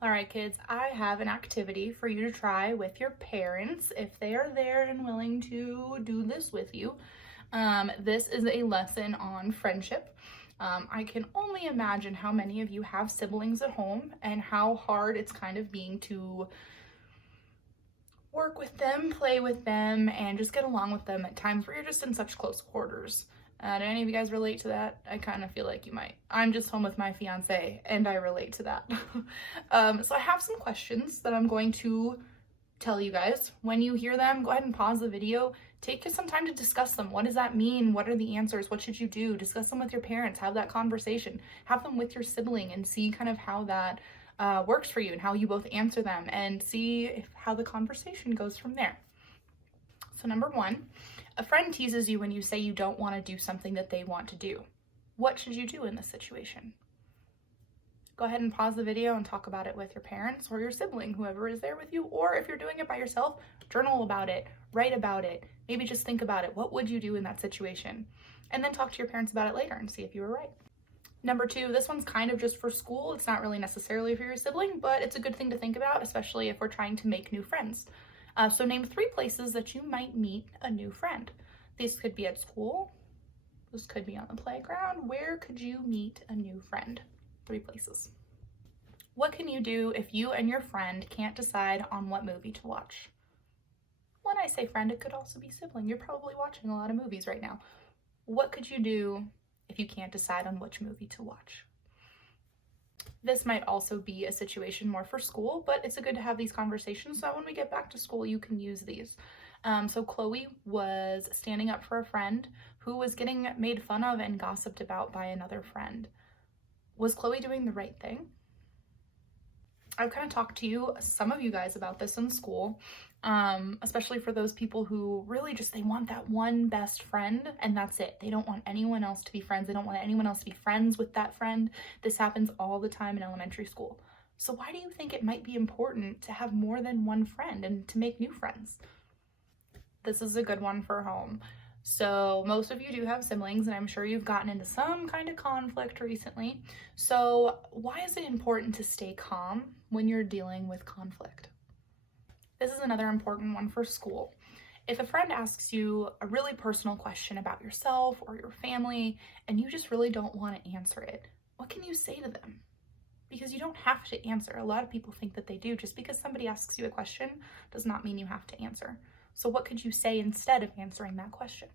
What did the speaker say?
All right, kids, I have an activity for you to try with your parents if they are there and willing to do this with you. This is a lesson on friendship. I can only imagine how many of you have siblings at home and how hard it's kind of being to work with them, play with them, and just get along with them at times where you're just in such close quarters. Do any of you guys relate to that? I kind of feel like you might. I'm just home with my fiance and I relate to that. So I have some questions that I'm going to tell you guys. When you hear them, go ahead and pause the video. Take some time to discuss them. What does that mean? What are the answers? What should you do? Discuss them with your parents. Have that conversation. Have them with your sibling and see kind of how that works for you and how you both answer them, and see how the conversation goes from there. So number one, a friend teases you when you say you don't want to do something that they want to do. What should you do in this situation? Go ahead and pause the video and talk about it with your parents or your sibling, whoever is there with you. Or if you're doing it by yourself, journal about it, write about it, maybe just think about it. What would you do in that situation? And then talk to your parents about it later and see if you were right. Number two, this one's kind of just for school. It's not really necessarily for your sibling, but it's a good thing to think about, especially if we're trying to make new friends. So name 3 places that you might meet a new friend. These could be at school. This could be on the playground. Where could you meet a new friend? 3 places. What can you do if you and your friend can't decide on what movie to watch? When I say friend, it could also be sibling. You're probably watching a lot of movies right now. What could you do if you can't decide on which movie to watch? This might also be a situation more for school, but it's good to have these conversations so that when we get back to school, you can use these. So Chloe was standing up for a friend who was getting made fun of and gossiped about by another friend. Was Chloe doing the right thing? I've kind of talked to some of you guys about this in school, especially for those people who really just, they want that one best friend and that's it. They don't want anyone else to be friends. They don't want anyone else to be friends with that friend. This happens all the time in elementary school. So why do you think it might be important to have more than one friend and to make new friends? This is a good one for home. So most of you do have siblings, and I'm sure you've gotten into some kind of conflict recently. So why is it important to stay calm when you're dealing with conflict? This is another important one for school. If a friend asks you a really personal question about yourself or your family, and you just really don't want to answer it, what can you say to them? Because you don't have to answer. A lot of people think that they do. Just because somebody asks you a question does not mean you have to answer. So what could you say instead of answering that question?